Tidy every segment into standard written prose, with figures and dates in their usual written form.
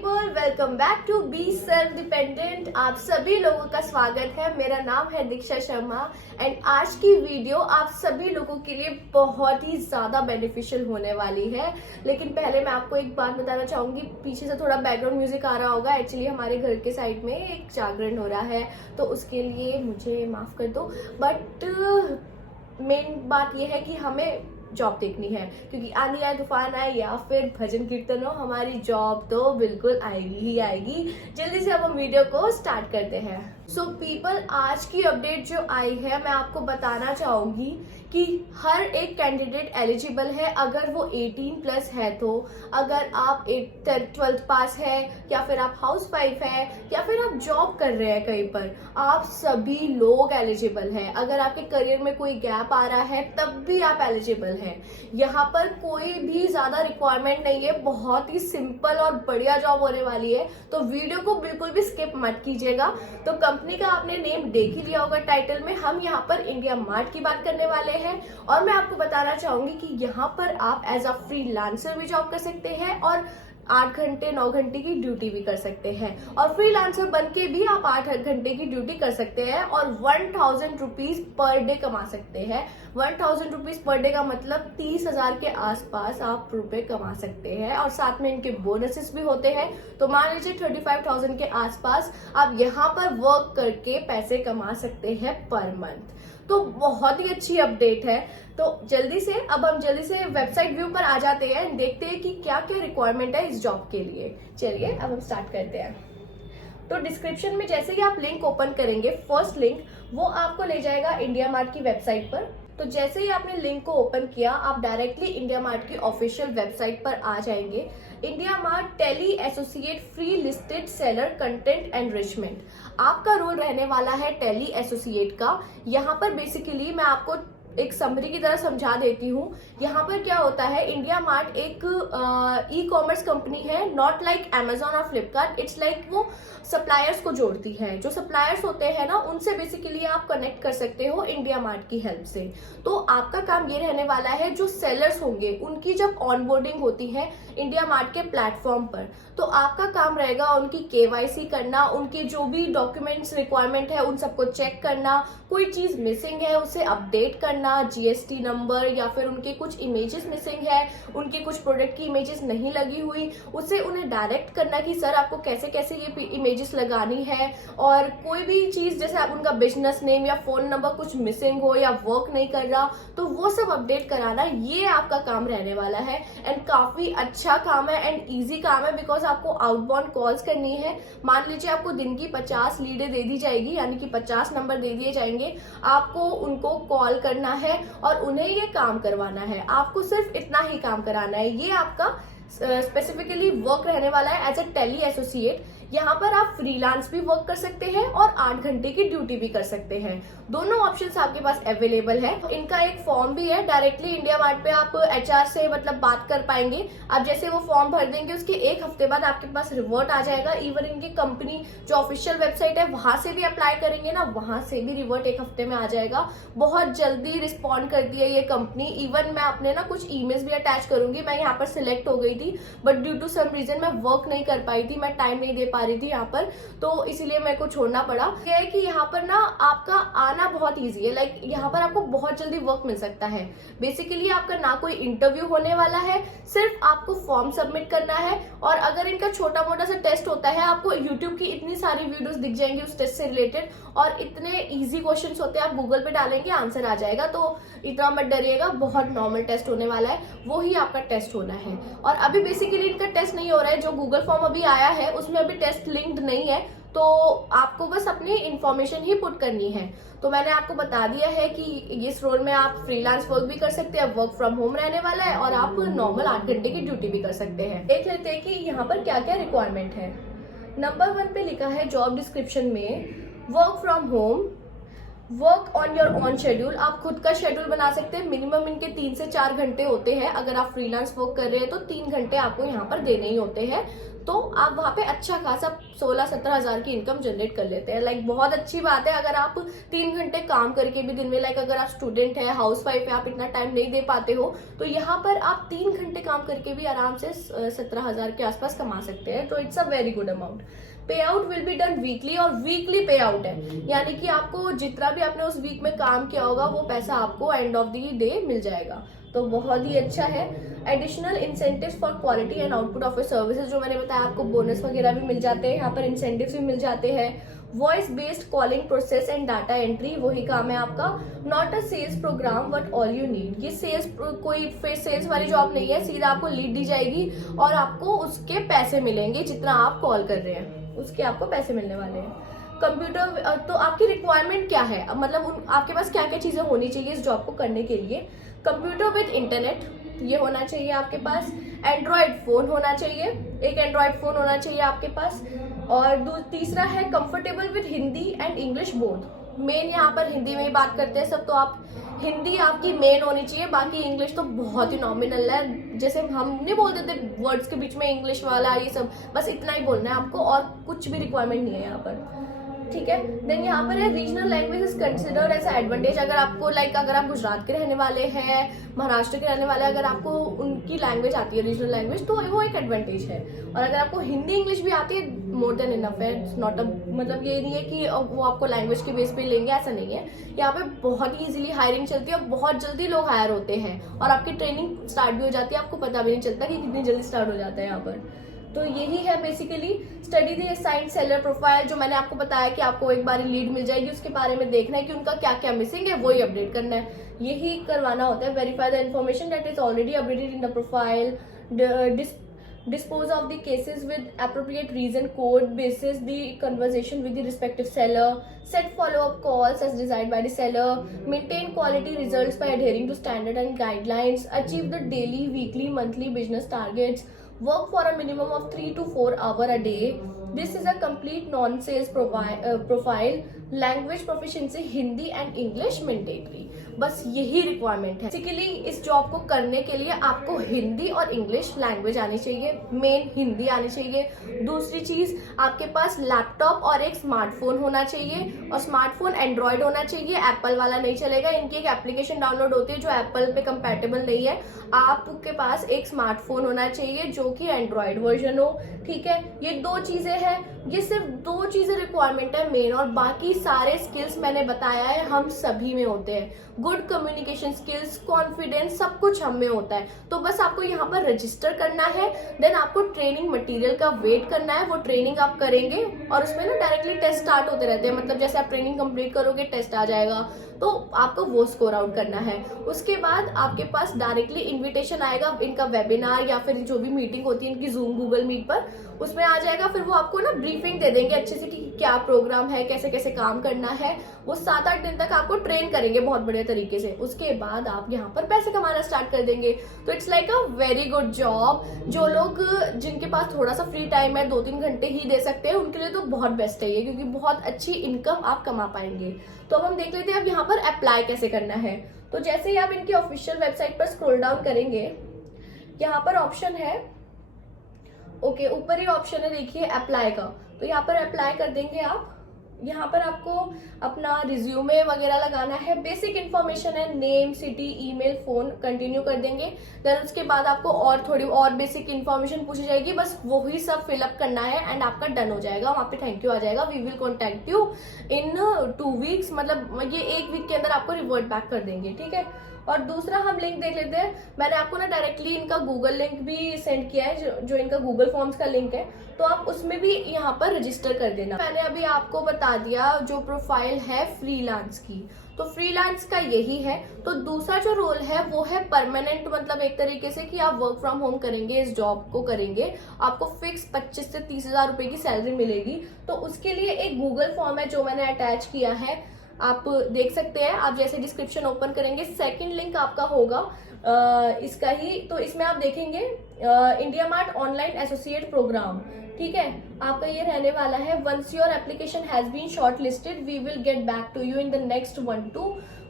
People, welcome back to be self dependent. आप सभी लोगों का स्वागत है। मेरा नाम है दीक्षा शर्मा एंड आज की वीडियो आप सभी लोगों के लिए बहुत ही ज्यादा बेनिफिशियल होने वाली है। लेकिन पहले मैं आपको एक बात बताना चाहूंगी, पीछे से थोड़ा बैकग्राउंड म्यूजिक आ रहा होगा। एक्चुअली हमारे घर के साइड में एक जागरण हो रहा है, तो उसके लिए मुझे माफ कर दो। बट मेन बात यह है कि हमें जॉब देखनी है, क्योंकि आंधी आए तूफान आए या फिर भजन कीर्तन हो, हमारी जॉब तो बिल्कुल आएगी ही आएगी। जल्दी से अब हम वीडियो को स्टार्ट करते हैं। सो पीपल, आज की अपडेट जो आई है मैं आपको बताना चाहूंगी कि हर एक कैंडिडेट एलिजिबल है अगर वो 18 प्लस है। तो अगर आप 12th पास है या फिर आप हाउस वाइफ है या फिर आप जॉब कर रहे हैं कहीं पर, आप सभी लोग एलिजिबल हैं। अगर आपके करियर में कोई गैप आ रहा है तब भी आप एलिजिबल हैं। यहाँ पर कोई भी ज्यादा रिक्वायरमेंट नहीं है, बहुत ही सिंपल और बढ़िया जॉब होने वाली है। तो वीडियो को बिल्कुल भी स्किप मत कीजिएगा। तो कंपनी का आपने नेम देख ही लिया होगा टाइटल में, हम यहाँ पर इंडिया मार्ट की बात करने वाले हैं। और मैं आपको बताना चाहूंगी कि यहाँ पर आप एज अ फ्रीलांसर भी जॉब कर सकते हैं और 8 घंटे 9 घंटे की ड्यूटी भी कर सकते हैं। और फ्रीलांसर बन के भी आप 8 घंटे की ड्यूटी कर सकते हैं और 1000 रुपीज पर डे कमा सकते हैं। 1000 रुपीज पर डे का मतलब 30,000 के आसपास आप रुपए कमा सकते हैं। और साथ में इनके बोनसेस भी होते हैं। तो मान लीजिए 35,000 के आसपास आप यहाँ पर वर्क करके पैसे कमा सकते हैं पर मंथ। तो बहुत ही अच्छी अपडेट है। तो जल्दी से अब हम जल्दी से वेबसाइट व्यू पर आ जाते हैं, देखते हैं कि क्या क्या रिक्वायरमेंट है इस जॉब के लिए। चलिए अब हम स्टार्ट करते हैं। तो डिस्क्रिप्शन में जैसे ही आप लिंक ओपन करेंगे, फर्स्ट लिंक वो आपको ले जाएगा इंडिया मार्ट की वेबसाइट पर। तो जैसे ही आपने लिंक को ओपन किया, आप डायरेक्टली इंडिया मार्ट की ऑफिशियल वेबसाइट पर आ जाएंगे। IndiaMART tele associate free listed seller content enrichment, आपका रोल रहने वाला है टेली एसोसिएट का। यहाँ पर बेसिकली मैं आपको एक समरी की तरह समझा देती हूँ। यहाँ पर क्या होता है, इंडिया मार्ट एक ई कॉमर्स कंपनी है, नॉट लाइक अमेजोन और फ्लिपकार्ट। इट्स लाइक वो सप्लायर्स को जोड़ती है। जो सप्लायर्स होते हैं ना, उनसे बेसिकली आप कनेक्ट कर सकते हो इंडिया मार्ट की हेल्प से। तो आपका काम ये रहने वाला है, जो सेलर्स होंगे उनकी जब ऑनबोर्डिंग होती है इंडिया मार्ट के प्लेटफॉर्म पर, तो आपका काम रहेगा उनकी केवाईसी करना, उनके जो भी डॉक्यूमेंट्स रिक्वायरमेंट है उन सबको चेक करना, कोई चीज मिसिंग है उसे अपडेट करना, जीएसटी नंबर या फिर उनके कुछ इमेजेस मिसिंग है, उनके कुछ प्रोडक्ट की इमेजेस नहीं लगी हुई, उसे उन्हें डायरेक्ट करना कि सर आपको कैसे कैसे ये इमेजेस लगानी है। और कोई भी चीज जैसे आप उनका बिजनेस नेम या फोन नंबर कुछ मिसिंग हो या वर्क नहीं कर रहा, तो वो सब अपडेट कराना, ये आपका काम रहने वाला है। एंड काफी अच्छा काम है एंड ईजी काम है, बिकॉज आपको आउटबाउंड कॉल्स करनी है। मान लीजिए आपको दिन की 50 लीडें दे दी जाएगी, यानी कि 50 नंबर दे दिए जाएंगे, आपको उनको कॉल करना है और उन्हें ये काम करवाना है। आपको सिर्फ इतना ही काम कराना है। ये आपका स्पेसिफिकली वर्क रहने वाला है एज अ टेली एसोसिएट। यहाँ पर आप फ्रीलांस भी वर्क कर सकते हैं और 8 घंटे की ड्यूटी भी कर सकते हैं। दोनों ऑप्शंस आपके पास अवेलेबल है। इनका एक फॉर्म भी है, डायरेक्टली इंडिया मार्ट पे आप एचआर से मतलब बात कर पाएंगे। आप जैसे वो फॉर्म भर देंगे, उसके 1 हफ्ते बाद आपके पास रिवर्ट आ जाएगा। इवन इनकी कंपनी जो ऑफिशियल वेबसाइट है वहां से भी अप्लाई करेंगे ना, वहां से भी रिवर्ट 1 हफ्ते में आ जाएगा। बहुत जल्दी रिस्पॉन्ड करती है ये कंपनी। इवन मैं अपने ना कुछ ईमेल्स भी अटैच करूंगी। मैं यहाँ पर सिलेक्ट हो गई थी, but due to some reason मैं वर्क नहीं कर पाई थी, मैं टाइम नहीं दे पा रही थी यहाँ पर, तो इसीलिए मेरे को छोड़ना पड़ा। यह है कि यहाँ पर ना आपका आना बहुत इजी है। लाइक यहाँ पर आपको बहुत जल्दी वर्क मिल सकता है। बेसिकली आपका ना कोई इंटरव्यू होने वाला है, सिर्फ आपको फॉर्म सबमिट करना है। और अगर इनका छोटा मोटा सा टेस्ट होता है, आपको यूट्यूब की इतनी सारी वीडियोस दिख जाएंगी उस टेस्ट से रिलेटेड, और इतने इजी क्वेश्चंस होते हैं, आप गूगल पे डालेंगे आंसर आ जाएगा। तो इतना मत डरिएगा, बहुत नॉर्मल टेस्ट होने वाला है, वो ही आपका टेस्ट होना है। और अभी बेसिकली इनका टेस्ट नहीं हो रहा है, जो गूगल फॉर्म अभी आया है उसमें अभी टेस्ट लिंक्ड नहीं है, तो आपको बस अपनी इंफॉर्मेशन ही पुट करनी है। तो मैंने आपको बता दिया है कि इस रोल में आप फ्रीलांस वर्क भी कर सकते हैं, वर्क फ्रॉम होम रहने वाला है, और आप नॉर्मल 8 घंटे की ड्यूटी भी कर सकते हैं। देख लेते हैं कि यहाँ पर क्या क्या रिक्वायरमेंट है। नंबर 1 पे लिखा है जॉब डिस्क्रिप्शन में, work from home, work on your on schedule. आप खुद का शेड्यूल बना सकते हैं। मिनिमम इनके 3 से 4 घंटे होते हैं। अगर आप फ्रीलांस वर्क कर रहे हैं तो 3 घंटे आपको यहाँ पर देने ही होते हैं। तो आप वहाँ पे अच्छा खासा 16-17 हज़ार की इनकम जनरेट कर लेते हैं। लाइक बहुत अच्छी बात है। अगर आप 3 घंटे काम करके भी दिन में, लाइक अगर आप स्टूडेंट है, हाउस वाइफ है, आप इतना टाइम नहीं दे पाते हो, तो यहाँ पर आप 3 घंटे काम करके भी आराम से 17 हज़ार के आसपास कमा सकते हैं। तो it's a very good amount. Pay out will be done weekly, और वीकली पे आउट है, यानी कि आपको जितना भी आपने उस वीक में काम किया होगा वो पैसा आपको end of the day meal जाएगा। तो बहुत ही अच्छा है। Additional incentives for quality and output of services, जो मैंने बताया आपको बोनस वगैरह भी मिल जाते हैं, यहाँ पर इंसेंटिव्स भी मिल जाते हैं। Voice based calling process and data entry, वही काम है आपका। Not a sales program but all you need, ये सेल्स कोई सेल्स वाली जॉब नहीं है, सीधा आपको लीड दी जाएगी और आपको उसके पैसे मिलेंगे, जितना आप कॉल कर रहे हैं उसके आपको पैसे मिलने वाले हैं। कंप्यूटर, तो आपकी रिक्वायरमेंट क्या है, मतलब आपके पास क्या क्या चीजें होनी चाहिए इस जॉब को करने के लिए। कंप्यूटर विद इंटरनेट, ये होना चाहिए आपके पास। एंड्रॉयड फोन होना चाहिए, एक एंड्रॉयड फोन होना चाहिए आपके पास। और तीसरा है comfortable with Hindi and English both. Main यहाँ पर हिंदी में ही बात करते हैं सब, तो आप हिंदी आपकी मेन होनी चाहिए, बाकी इंग्लिश तो बहुत ही नॉमिनल है। जैसे हम नहीं बोलते थे वर्ड्स के बीच में इंग्लिश वाला ये सब, बस इतना ही बोलना है आपको, और कुछ भी रिक्वायरमेंट नहीं है यहाँ पर, ठीक है। देन यहाँ पर है regional language is considered as advantage. अगर आपको लाइक अगर आप गुजरात के रहने वाले हैं, महाराष्ट्र के रहने वाले, अगर आपको उनकी लैंग्वेज आती है रीजनल लैंग्वेज, तो वो एक एडवांटेज है। और अगर आपको हिंदी इंग्लिश भी आती है, मोर देन इनफ है। नॉट अ, मतलब ये नहीं है कि वो आपको लैंग्वेज के बेस पे लेंगे, ऐसा नहीं है। यहाँ पे बहुत ही इजीली हायरिंग चलती है और बहुत जल्दी लोग हायर होते हैं, और आपकी ट्रेनिंग स्टार्ट भी हो जाती है, आपको पता भी नहीं चलता कि कितनी जल्दी स्टार्ट हो जाता है यहाँ पर। तो यही है basically. Study the assigned seller profile, जो मैंने आपको बताया कि आपको एक बार लीड मिल जाएगी, उसके बारे में देखना है कि उनका क्या क्या मिसिंग है, वही अपडेट करना है, यही करवाना होता है। Verify the information that is already updated in the profile. Dispose of the cases with appropriate reason code, basis the conversation with the respective seller, set follow-up calls as desired by the seller, maintain quality results by adhering to standard and guidelines, achieve the daily, weekly, monthly business targets, work for a minimum of 3 to 4 hours a day. This is a complete non-sales profile. Language proficiency Hindi and English mandatory, बस यही requirement है। Basically इस job को करने के लिए आपको हिंदी और इंग्लिश लैंग्वेज आनी चाहिए, मेन हिंदी आनी चाहिए। दूसरी चीज, आपके पास लैपटॉप और एक स्मार्टफोन होना चाहिए, और स्मार्टफोन एंड्रॉयड होना चाहिए, एप्पल वाला नहीं चलेगा। इनकी एक एप्लीकेशन डाउनलोड होती है जो एप्पल पे कंपैटिबल नहीं है। आपके पास एक स्मार्टफोन होना चाहिए जो कि एंड्रॉयड वर्जन हो, ठीक है। ये दो चीजें हैं, ये सिर्फ दो चीजें रिक्वायरमेंट है मेन, और बाकी सारे स्किल्स मैंने बताया है हम सभी में होते हैं। गुड कम्युनिकेशन स्किल्स, कॉन्फिडेंस, सब कुछ हम में होता है। तो बस आपको यहाँ पर रजिस्टर करना है, देन आपको ट्रेनिंग मटेरियल का वेट करना है, वो ट्रेनिंग आप करेंगे, और उसमें ना डायरेक्टली टेस्ट स्टार्ट होते रहते हैं। मतलब जैसे आप ट्रेनिंग कंप्लीट करोगे टेस्ट आ जाएगा, तो आपको वो स्कोर आउट करना है। उसके बाद आपके पास डायरेक्टली इन्विटेशन आएगा इनका वेबिनार या फिर जो भी मीटिंग होती है इनकी जूम गूगल मीट पर, उसमें आ जाएगा। फिर वो आपको ना ब्रीफिंग दे देंगे अच्छे से कि क्या प्रोग्राम है, कैसे कैसे काम करना है। वो 7-8 दिन तक आपको ट्रेन करेंगे बहुत बढ़िया तरीके से। उसके बाद आप यहाँ पर पैसे कमाना स्टार्ट कर देंगे। तो it's like a very good job. जो लोग जिनके पास थोड़ा सा फ्री टाइम है, 2-3 घंटे ही दे सकते हैं, उनके लिए तो बहुत बेस्ट है ये, क्योंकि बहुत अच्छी इनकम आप कमा पाएंगे। तो अब हम देख लेते हैं अब यहाँ पर अप्लाई कैसे करना है। तो जैसे ही आप इनकी ऑफिशियल वेबसाइट पर स्क्रॉल डाउन करेंगे, यहाँ पर ऑप्शन है, ओके, ऊपर ही ऑप्शन है देखिए अप्लाई का, तो यहाँ पर अप्लाई कर देंगे आप। यहाँ पर आपको अपना रिज्यूमे वगैरह लगाना है, बेसिक इन्फॉर्मेशन है, name, city, email, phone, continue कर देंगे। देन उसके बाद आपको और थोड़ी और बेसिक इन्फॉर्मेशन पूछी जाएगी, बस वही सब फिलअप करना है एंड आपका डन हो जाएगा। वहाँ पे थैंक यू आ जाएगा, we will contact you in 2 weeks, मतलब ये 1 वीक के अंदर आपको रिवर्ट बैक कर देंगे, ठीक है। और दूसरा हम लिंक देख लेते हैं। मैंने आपको ना डायरेक्टली इनका गूगल लिंक भी सेंड किया है, जो इनका गूगल फॉर्म्स का लिंक है, तो आप उसमें भी यहाँ पर रजिस्टर कर देना। मैंने अभी आपको बता दिया जो प्रोफाइल है फ्रीलांस की, तो फ्रीलांस का यही है। तो दूसरा जो रोल है वो है परमानेंट, मतलब एक तरीके से कि आप वर्क फ्रॉम होम करेंगे, इस जॉब को करेंगे, आपको फिक्स 25 से 30 हजार रुपए की सैलरी मिलेगी। तो उसके लिए एक गूगल फॉर्म है जो मैंने अटैच किया है, आप देख सकते हैं। आप जैसे डिस्क्रिप्शन ओपन करेंगे, सेकंड लिंक आपका होगा इसका ही, तो इसमें आप देखेंगे IndiaMART online associate program, ठीक है, आपका ये रहने वाला है। Once your application has been shortlisted we will get back to you in the next 1 to 2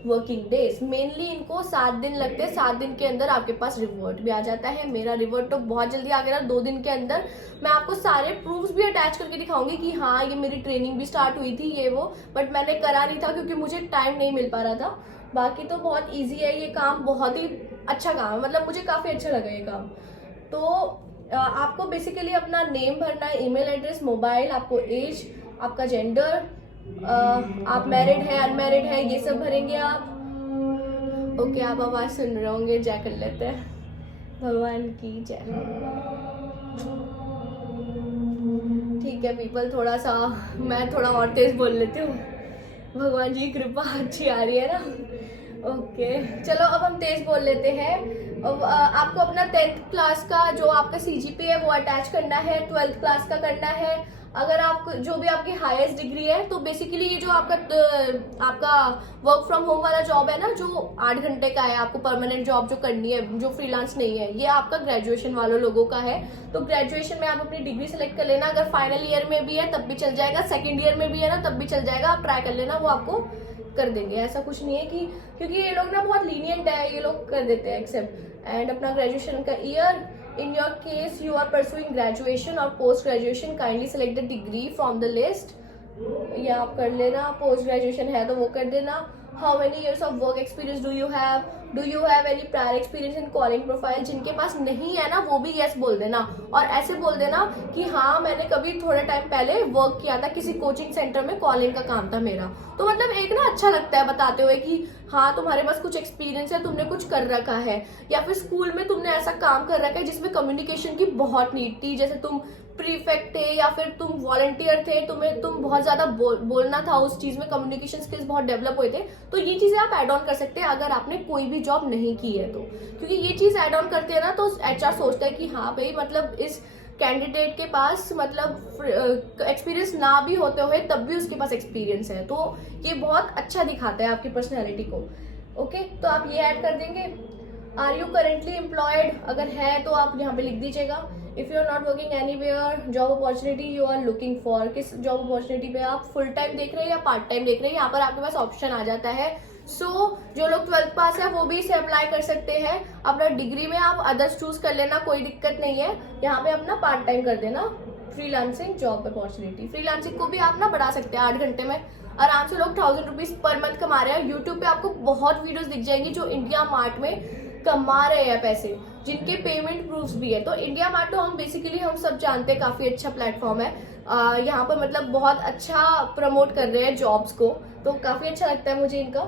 working days. Mainly इनको 7 दिन लगते हैं, 7 दिन के अंदर आपके पास रिवर्ट भी आ जाता है। मेरा रिवर्ट तो बहुत जल्दी आ गया, 2 दिन के अंदर। मैं आपको सारे प्रूफ्स भी अटैच करके दिखाऊंगी कि हाँ ये मेरी ट्रेनिंग भी स्टार्ट हुई थी ये वो, बट मैंने करा नहीं था क्योंकि मुझे टाइम नहीं मिल पा रहा था। बाकी तो बहुत ईजी है ये काम, बहुत ही अच्छा काम है, मतलब मुझे काफ़ी अच्छा लगा ये काम। तो आपको बेसिकली अपना नेम भरना है, ईमेल एड्रेस, मोबाइल, आपको एज, आपका जेंडर, आप मैरिड है अनमैरिड है ये सब भरेंगे आप। ओके, आप आवाज़ सुन रहे होंगे, जय कर लेते हैं, भगवान की जय। ठीक है पीपल, थोड़ा सा मैं थोड़ा और तेज बोल लेती हूँ, भगवान जी की कृपा अच्छी आ रही है ना। ओके चलो अब हम तेज बोल लेते हैं। आपको अपना 10th क्लास का जो आपका CGPA है वो अटैच करना है, 12th क्लास का करना है। अगर आप जो भी आपकी हाईएस्ट डिग्री है, तो बेसिकली ये जो आपका वर्क फ्रॉम होम वाला जॉब है ना, जो 8 घंटे का है, आपको परमानेंट जॉब जो करनी है, जो फ्रीलांस नहीं है, ये आपका ग्रेजुएशन वालों लोगों का है। तो ग्रेजुएशन में आप अपनी डिग्री सेलेक्ट कर लेना। अगर फाइनल ईयर में भी है तब भी चल जाएगा, सेकेंड ईयर में भी है ना तब भी चल जाएगा, आप ट्राई कर लेना, वो आपको कर देंगे। ऐसा कुछ नहीं है कि, क्योंकि ये लोग ना बहुत लीनियंट है, ये लोग कर देते हैं एक्सेप्ट। एंड अपना ग्रेजुएशन का year, in your case you are pursuing graduation or post graduation, kindly select the degree from the list, ये आप कर लेना। पोस्ट ग्रेजुएशन है तो वो कर देना। How many years of work experience do you have any prior experience in calling profile. जिनके पास नहीं है ना वो भी यस बोल देना, और ऐसे बोल देना कि हाँ मैंने कभी थोड़े टाइम पहले वर्क किया था किसी कोचिंग सेंटर में, कॉलिंग का काम था मेरा। तो मतलब एक ना अच्छा लगता है बताते हुए कि हाँ तुम्हारे पास कुछ एक्सपीरियंस है, तुमने कुछ कर रखा है, या फिर स्कूल में तुमने ऐसा काम कर रखा है जिसमें कम्युनिकेशन की बहुत नीड थी, जैसे तुम प्रीफेक्ट थे या फिर तुम वॉलंटियर थे, तुम बहुत ज्यादा बोलना था उस चीज में, कम्युनिकेशन स्किल्स बहुत डेवलप हुए थे। तो ये चीजें आप ऐड ऑन कर सकते हैं अगर आपने कोई भी जॉब नहीं की है तो, क्योंकि ये चीज ऐड ऑन करते हैं ना तो HR सोचता है कि हाँ भाई मतलब इस कैंडिडेट के पास मतलब एक्सपीरियंस ना भी होते हुए तब भी उसके पास एक्सपीरियंस है, तो ये बहुत अच्छा दिखाता है आपकी पर्सनैलिटी को। ओके, तो आप ये ऐड कर देंगे। आर यू करेंटली एम्प्लॉयड, अगर है तो आप यहाँ पे लिख दीजिएगा। If you are not working anywhere, job opportunity you are looking for, किस जॉब अपॉर्चुनिटी पे आप फुल टाइम देख रहे हैं या पार्ट टाइम देख रहे हैं, यहाँ पर आपके पास ऑप्शन आ जाता है। जो लोग 12th पास है वो भी इसे अप्लाई कर सकते हैं। अपना डिग्री में आप अदर्स चूज कर लेना, कोई दिक्कत नहीं है। यहाँ पे अपना पार्ट टाइम कर देना, फ्रीलांसिंग जॉब अपॉर्चुनिटी। फ्रीलांसिंग को भी आप ना बढ़ा सकते हैं, 8 घंटे में आराम से लोग 1000 रुपीज पर मंथ कमा रहे हैं। यूट्यूब पे आपको बहुत वीडियोस दिख जाएंगी जो इंडिया मार्ट में कमा रहे हैं पैसे, जिनके पेमेंट प्रूफ्स भी है। तो इंडिया मार्ट तो हम बेसिकली हम सब जानते हैं काफी अच्छा प्लेटफॉर्म है। यहाँ पर मतलब बहुत अच्छा प्रमोट कर रहे हैं जॉब्स को, तो काफी अच्छा लगता है मुझे इनका।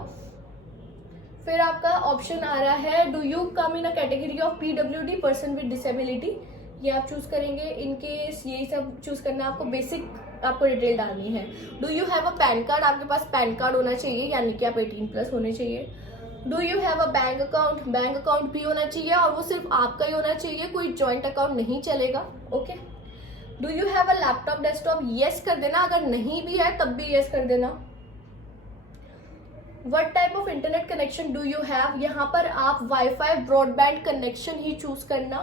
फिर आपका ऑप्शन आ रहा है do you come in a category of PWD, person with disability, ये आप चूज करेंगे। इनकेस यही सब चूज करना, आपको बेसिक आपको डिटेल डालनी है। Do you have a pan card, आपके पास पैन कार्ड होना चाहिए, यानी कि आप 18+ होने चाहिए। Do you have a bank account, bank account भी होना चाहिए और वो सिर्फ आपका ही होना चाहिए, कोई जॉइंट अकाउंट नहीं चलेगा। Okay, do you have a laptop desktop, yes कर देना, अगर नहीं भी है तब भी यस कर देना। What type of internet connection do you have, यहाँ पर आप वाईफाई ब्रॉडबैंड कनेक्शन ही चूज करना।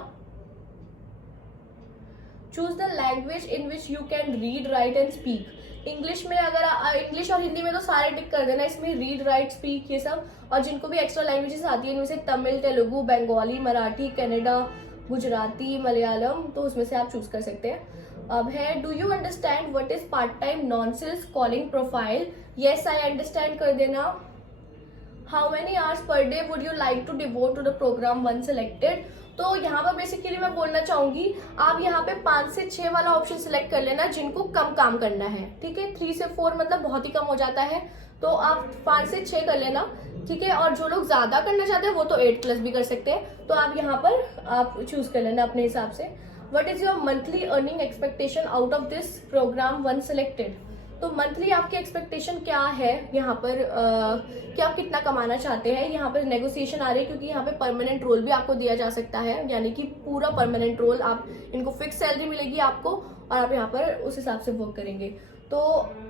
Choose the language in which you can read write and speak, English में अगर इंग्लिश और हिंदी में तो सारे टिक कर देना, इसमें रीड राइट स्पीक ये सब। और जिनको भी एक्स्ट्रा लैंग्वेजेस आती है इनमें से तमिल, तेलुगु, बंगाली, मराठी, कन्नड़ा, गुजराती, मलयालम, तो उसमें से आप चूज कर सकते हैं। अब है do you understand what is part time non sales calling profile, yes I understand कर देना। How many hours per day would you like to devote to the program once selected, तो यहाँ पर बेसिकली मैं बोलना चाहूंगी आप यहाँ पे 5 से 6 वाला ऑप्शन सिलेक्ट कर लेना जिनको कम काम करना है, ठीक है। 3 से 4 मतलब बहुत ही कम हो जाता है, तो आप 5 से 6 कर लेना, ठीक है। और जो लोग ज्यादा करना चाहते हैं वो तो 8+ भी कर सकते हैं, तो आप यहाँ पर आप चूज कर लेना अपने हिसाब से। What is your monthly earning expectation out of this programme once selected, तो मंथली आपकी एक्सपेक्टेशन क्या है यहाँ पर, कि आप कितना कमाना चाहते हैं। यहाँ पर नेगोशिएशन आ रही है क्योंकि यहाँ पे परमानेंट रोल भी आपको दिया जा सकता है, यानी कि पूरा परमानेंट रोल, आप इनको फिक्स सैलरी मिलेगी आपको और आप यहाँ पर उस हिसाब से वर्क करेंगे। तो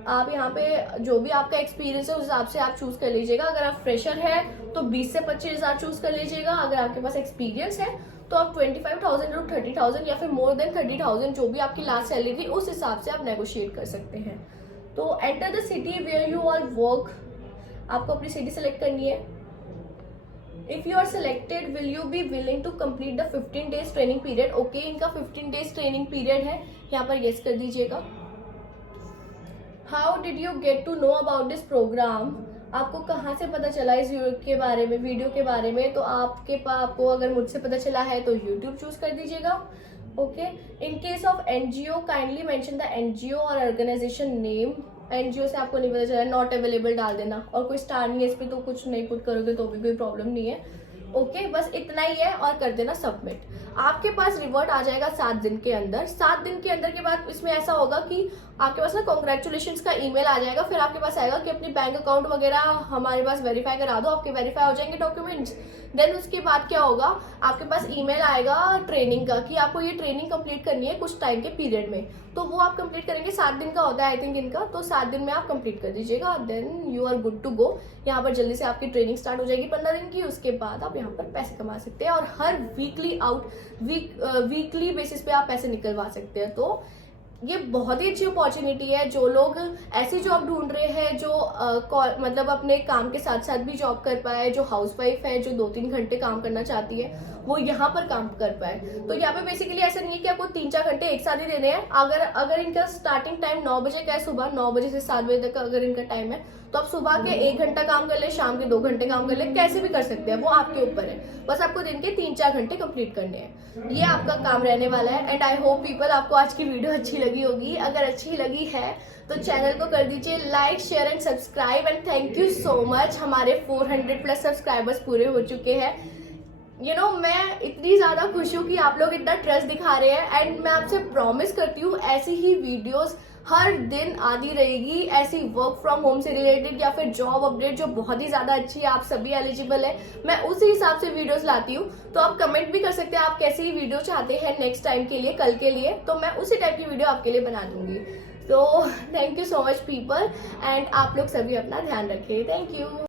आप यहाँ पे जो भी आपका एक्सपीरियंस है उस हिसाब से आप चूज कर लीजिएगा। अगर आप फ्रेशर है तो 20 से 25 हज़ार चूज कर लीजिएगा, अगर आपके पास एक्सपीरियंस है तो आप 25,000 टू 30,000 या फिर मोर देन 30,000 जो भी आपकी लास्ट सैलरी थी उस हिसाब से आप नेगोशिएट कर सकते हैं। तो enter the city where you all work, आपको अपनी सिटी सेलेक्ट करनी है। If you are selected will you be willing to complete the 15 days training period. Okay, इनका 15 डेज ट्रेनिंग पीरियड है, यहाँ पर येस कर दीजिएगा। How did you get to know about this program, आपको कहाँ से पता चला इस के बारे में, वीडियो के बारे में। तो आपको अगर मुझसे पता चला है तो यूट्यूब चूज कर दीजिएगा। Okay, in case of NGO kindly mention the NGO और ऑर्गेनाइजेशन नेम। एनजीओ से आपको नहीं पता चला, नॉट अवेलेबल डाल देना, और कोई स्टार नहीं है इस पर तो कुछ नहीं पुट करोगे तो भी कोई प्रॉब्लम नहीं है। ओके, बस इतना ही है और कर देना सबमिट। आपके पास रिवर्ट आ जाएगा 7 दिन के अंदर। 7 दिन के अंदर के बाद इसमें ऐसा होगा कि आपके पास ना कॉन्ग्रेचुलेशन का ईमेल आ जाएगा, फिर आपके पास आएगा कि अपनी बैंक अकाउंट वगैरह हमारे पास वेरीफाई करा दो, आपके वेरीफाई हो जाएंगे डॉक्यूमेंट्स। देन उसके बाद क्या होगा, आपके पास ईमेल आएगा ट्रेनिंग का कि आपको ये ट्रेनिंग कंप्लीट करनी है कुछ टाइम के पीरियड में, तो वो आप कंप्लीट करेंगे। 7 दिन का होता है आई थिंक इनका, तो 7 दिन में आप कंप्लीट कर दीजिएगा। Then you are good to go. यहाँ पर जल्दी से आपकी ट्रेनिंग स्टार्ट हो जाएगी 15 दिन की। उसके बाद आप यहाँ पर पैसे कमा सकते हैं और हर वीकली बेसिस पे आप पैसे निकलवा सकते हैं। तो ये बहुत ही अच्छी अपॉर्चुनिटी है। जो लोग ऐसी जॉब ढूंढ रहे हैं जो मतलब अपने काम के साथ साथ भी जॉब कर पाए, जो हाउसवाइफ है जो 2-3 घंटे काम करना चाहती है वो यहाँ पर काम कर पाए। तो यहाँ पे बेसिकली ऐसा नहीं है कि आपको 3-4 घंटे एक साथ ही देने हैं। अगर इनका स्टार्टिंग टाइम 9 बजे का है, सुबह 9 बजे से 7 बजे तक का अगर इनका टाइम है, तो आप सुबह के 1 घंटा काम कर ले, शाम के 2 घंटे काम कर ले, कैसे भी कर सकते हैं, वो आपके ऊपर है। बस आपको दिन के 3-4 घंटे कंप्लीट करने हैं, ये आपका काम रहने वाला है। एंड आई होप पीपल आपको आज की वीडियो अच्छी लगी होगी। अगर अच्छी लगी है तो चैनल को कर दीजिए like, share and subscribe. And thank you so much, हमारे 400+ सब्सक्राइबर्स पूरे हो चुके हैं। मैं इतनी ज्यादा खुश हूँ कि आप लोग इतना ट्रस्ट दिखा रहे हैं। एंड मैं आपसे प्रॉमिस करती हूँ ऐसी ही वीडियोस हर दिन आती रहेगी, ऐसी वर्क फ्रॉम होम से रिलेटेड या फिर जॉब अपडेट जो बहुत ही ज्यादा अच्छी है, आप सभी एलिजिबल है, मैं उसी हिसाब से वीडियोस लाती हूँ। तो आप कमेंट भी कर सकते हैं आप कैसी ही वीडियो चाहते हैं नेक्स्ट टाइम के लिए, कल के लिए, तो मैं उसी टाइप की वीडियो आपके लिए बना दूंगी। तो thank you so much people, and आप लोग सभी अपना ध्यान रखें। Thank you.